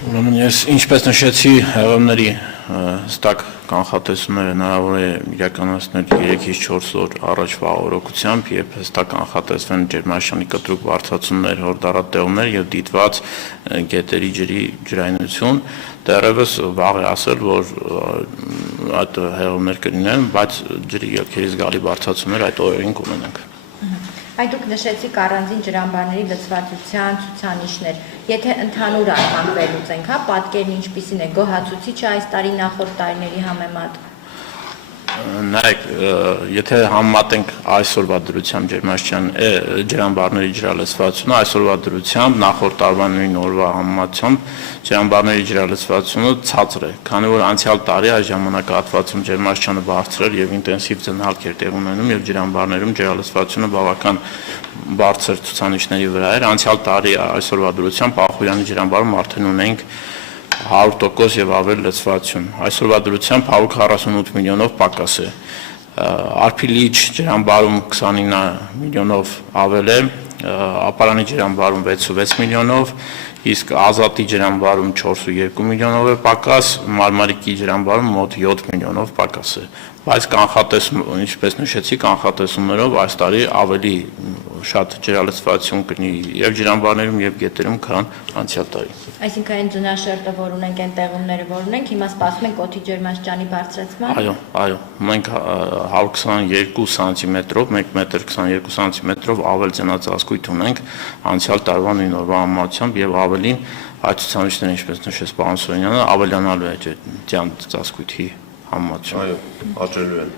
Ուրեմն ես ինչպես նշեցի, հեղեղների հստակ կանխատեսումները հնարավոր է իրականացնել 3-ից 4 օր առաջվա օրոքությամբ եւ հստակ կանխատեսվեն ջերմաշանի կտրուկ բարձրացումներ, հորդառատեղումներ եւ դիտված գետերի ջրի ջրայնություն, դեռևս վաղ է ասել, որ այդ հեղեղներ կլինեն, բայց ջրի ելքերի զգալի բարձրացումներ այդ օրերին կունենանք։ Այդ դուք նշեցիք առանձին ջրամբարների լցվածության ցուցանիշներ, եթե ընդհանուր առմամբ վերլուծենք, հա, պատկերն ինչպիսին է, գոհացուցիչ է այս տարի նախորդ տարիների համեմատ։ Նայեք, եթե համեմատենք այսօրվա դրությամբ ջրամբարների ջրալցվածությունը, այսօրվա դրությամբ նախորդ տարվա նույն օրվա համեմատությամբ ջրամբարների ջրալցվածությունը ցածր է, քանի որ անցյալ տարի այս ժամանակահատվածում ջերմաստիճանը բարձր էր եւ ինտենսիվ ձնհալք էր տեղի ունենում եւ ջրամբարներում ջրալցվածությունը բավական բարձր ցուցանիշների վրա էր։ Անցյալ տարի այսօրվա դրությամբ Ախուրյանի ջրամբարում արդեն ունենք 100% եւ ավել լցվածություն։ Այսօրվա դրությամբ 148 միլիոնով պակաս է։ Արփիլիջ ջրամբարում 29 միլիոնով ավել է, Ապարանի ջրամբարում 6 միլիոնով, իսկ Ազատի ջրամբարում 4.2 միլիոնով է պակաս, Մարմարիկի ջրամբարում մոտ 7 միլիոնով պակաս է։ Բայց կանխատեսում, ինչպես նշեցի, կանխատեսումներով այս տարի ավելի շատ ջրալցվածություն կլինի եւ ջրամբարներում եւ գետերում, քան անցյալ տարի։ Այսինքն այն ձնաշերտը, որ ունենք, այն տեղումները, որ ունենք, հիմա սպասում ենք օդի ջերմաստիճանի բարձրացման։ Այո, մենք 122 սանտիմետրով, 1 մետր 22 սանտիմետրով ավել ձնածածկույթ ունենք անցյալ տարվա նույն օրվա համեմատությամբ եւ ավելին այդ ցուցանիշները, ինչպես նշեց պարոն Սուրենյանը, ավելանալու է ջրային ծածկույթի համեմատությամբ։ Այո, աճելու են։